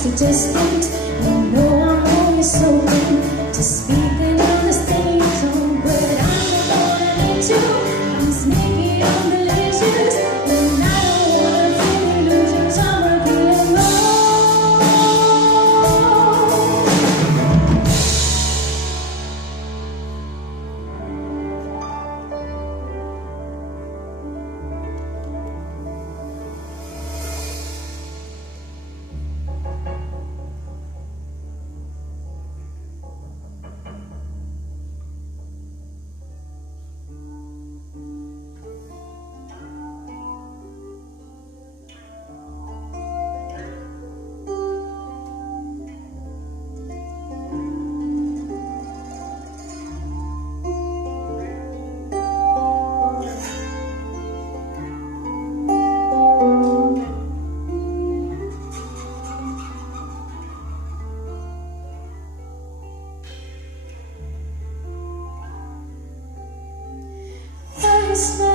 so distant. You know I'm always open to speaking on the same tone, but I'm the one I need to. I'm just making all the illusions, and I don't wanna feel illusions. I'm working alone. Smile.